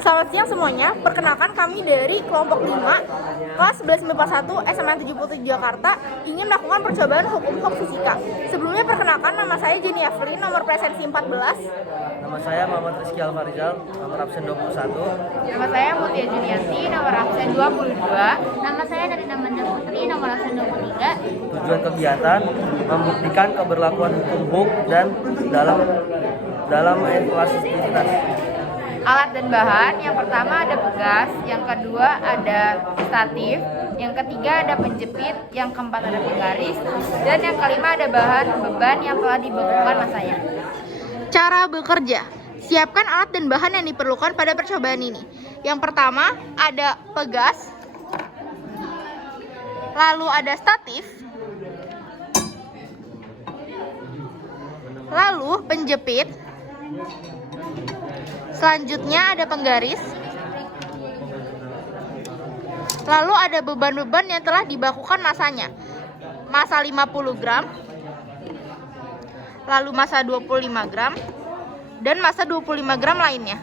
Selamat siang semuanya, perkenalkan kami dari kelompok 5 kelas 11 IPA 1 SMA 77 Jakarta ingin melakukan percobaan hukum fisika. Sebelumnya perkenalkan, nama saya Jenny Evelyn, nomor presensi 14. Nama saya Muhammad Rizky Alfarizal, nomor absen 21. Nama saya Mutia Junianti, nomor absen 22. Nama saya Narina Manda Putri, nomor absen 23. Tujuan kegiatan membuktikan keberlakuan hukum dan dalam evaluasi aktivitas. Alat dan bahan, yang pertama ada pegas, yang kedua ada statif, yang ketiga ada penjepit, yang keempat ada penggaris, dan yang kelima ada bahan beban yang telah dibekukan masanya. Cara bekerja. Siapkan alat dan bahan yang diperlukan pada percobaan ini. Yang pertama ada pegas, lalu ada statif, lalu penjepit, selanjutnya ada penggaris, lalu ada beban-beban yang telah dibakukan masanya. Massa 50 gram, lalu massa 25 gram, dan massa 25 gram lainnya.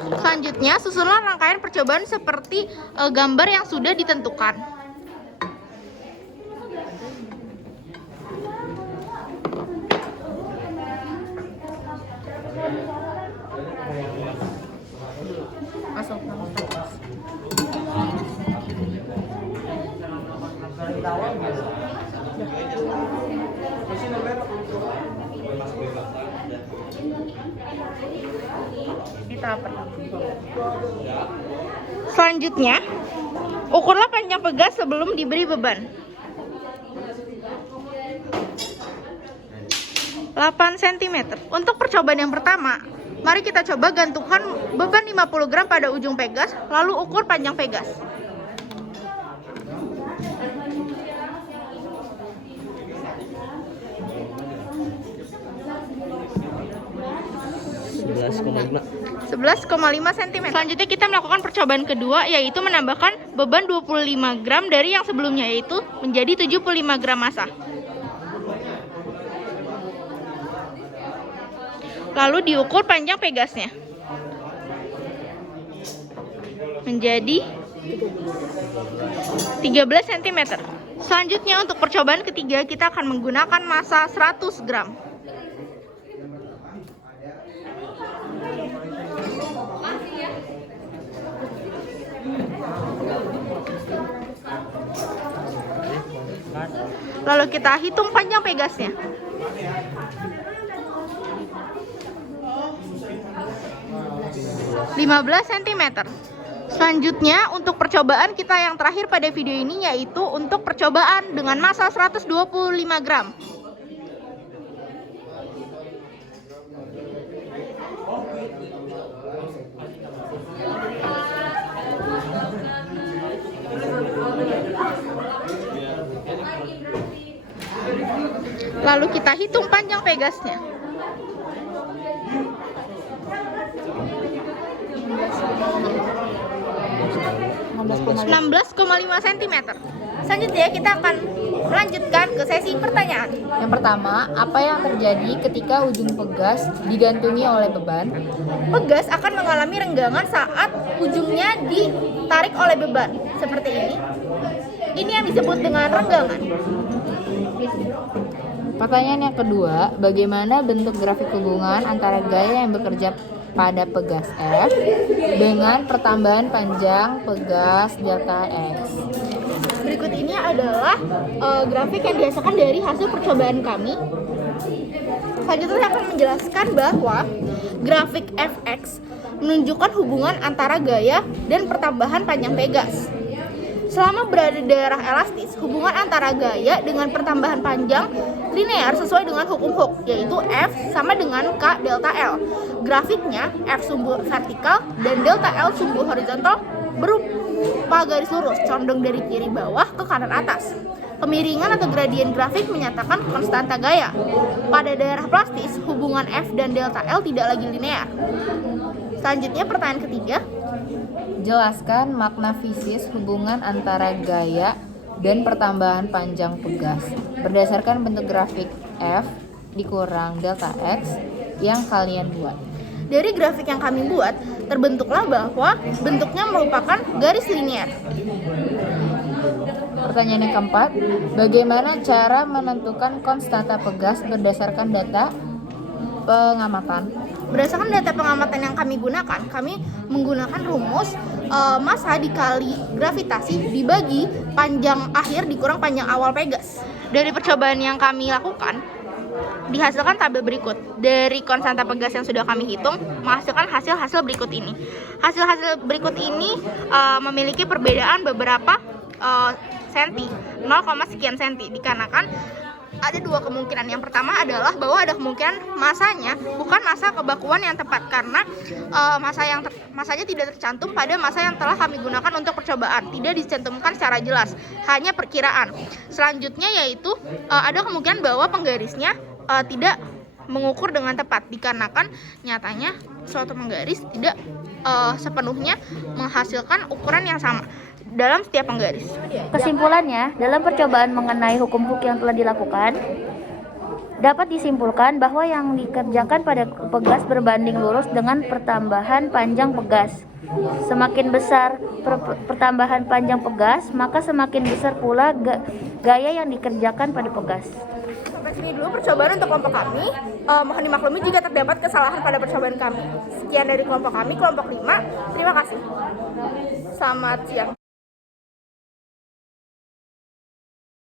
Selanjutnya susunlah rangkaian percobaan seperti gambar yang sudah ditentukan. Masuk. Di tahap pertama. Selanjutnya, ukurlah panjang pegas sebelum diberi beban. 8 cm. Untuk percobaan yang pertama, mari kita coba gantungkan beban 50 gram pada ujung pegas, lalu ukur panjang pegas. Sebelas koma lima cm. Selanjutnya kita melakukan percobaan kedua, yaitu menambahkan beban 25 gram dari yang sebelumnya, yaitu menjadi 75 gram massa. Lalu diukur panjang pegasnya menjadi 13 cm. Selanjutnya untuk percobaan ketiga kita akan menggunakan massa 100 gram. Lalu kita hitung panjang pegasnya. 15 cm. Selanjutnya untuk percobaan kita yang terakhir pada video ini, yaitu untuk percobaan dengan massa 125 gram. Lalu kita hitung panjang pegasnya. 16,5 cm. Selanjutnya kita akan melanjutkan ke sesi pertanyaan. Yang pertama, apa yang terjadi ketika ujung pegas digantungi oleh beban? Pegas akan mengalami renggangan saat ujungnya ditarik oleh beban. Seperti ini. Ini yang disebut dengan renggangan. Pertanyaan yang kedua, bagaimana bentuk grafik hubungan antara gaya yang bekerja pada pegas F dengan pertambahan panjang pegas delta X? Berikut ini adalah grafik yang dihasilkan dari hasil percobaan kami. Selanjutnya saya akan menjelaskan bahwa grafik Fx menunjukkan hubungan antara gaya dan pertambahan panjang pegas. Selama berada di daerah elastis, hubungan antara gaya dengan pertambahan panjang linear sesuai dengan hukum Hooke, yaitu F sama dengan K delta L. Grafiknya F sumbu vertikal dan delta L sumbu horizontal berupa garis lurus, condong dari kiri bawah ke kanan atas. Kemiringan atau gradien grafik menyatakan konstanta gaya. Pada daerah plastis, hubungan F dan delta L tidak lagi linear. Selanjutnya pertanyaan ketiga. Jelaskan makna fisis hubungan antara gaya dan pertambahan panjang pegas berdasarkan bentuk grafik F dikurang delta X yang kalian buat. Dari grafik yang kami buat, terbentuklah bahwa bentuknya merupakan garis linier. Pertanyaan yang keempat, bagaimana cara menentukan konstanta pegas berdasarkan data pengamatan? Berdasarkan data pengamatan yang kami gunakan, kami menggunakan rumus massa dikali gravitasi dibagi panjang akhir dikurang panjang awal pegas. Dari percobaan yang kami lakukan, dihasilkan tabel berikut. Dari konstanta pegas yang sudah kami hitung, menghasilkan hasil-hasil berikut ini. Hasil-hasil berikut ini memiliki perbedaan beberapa senti, 0, sekian senti, dikarenakan ada dua kemungkinan. Yang pertama adalah bahwa ada kemungkinan masanya bukan masa kebakuan yang tepat, karena masanya tidak tercantum pada masa yang telah kami gunakan untuk percobaan, tidak dicantumkan secara jelas, hanya perkiraan. Selanjutnya yaitu ada kemungkinan bahwa penggarisnya tidak mengukur dengan tepat, dikarenakan nyatanya suatu penggaris tidak sepenuhnya menghasilkan ukuran yang sama dalam setiap penggaris. Kesimpulannya, dalam percobaan mengenai hukum Hooke yang telah dilakukan, dapat disimpulkan bahwa yang dikerjakan pada pegas berbanding lurus dengan pertambahan panjang pegas. Semakin besar pertambahan panjang pegas, maka semakin besar pula gaya yang dikerjakan pada pegas. Sampai sini dulu percobaan untuk kelompok kami. Mohon dimaklumi jika terdapat kesalahan pada percobaan kami. Sekian dari kelompok kami, kelompok 5. Terima kasih. Selamat siang.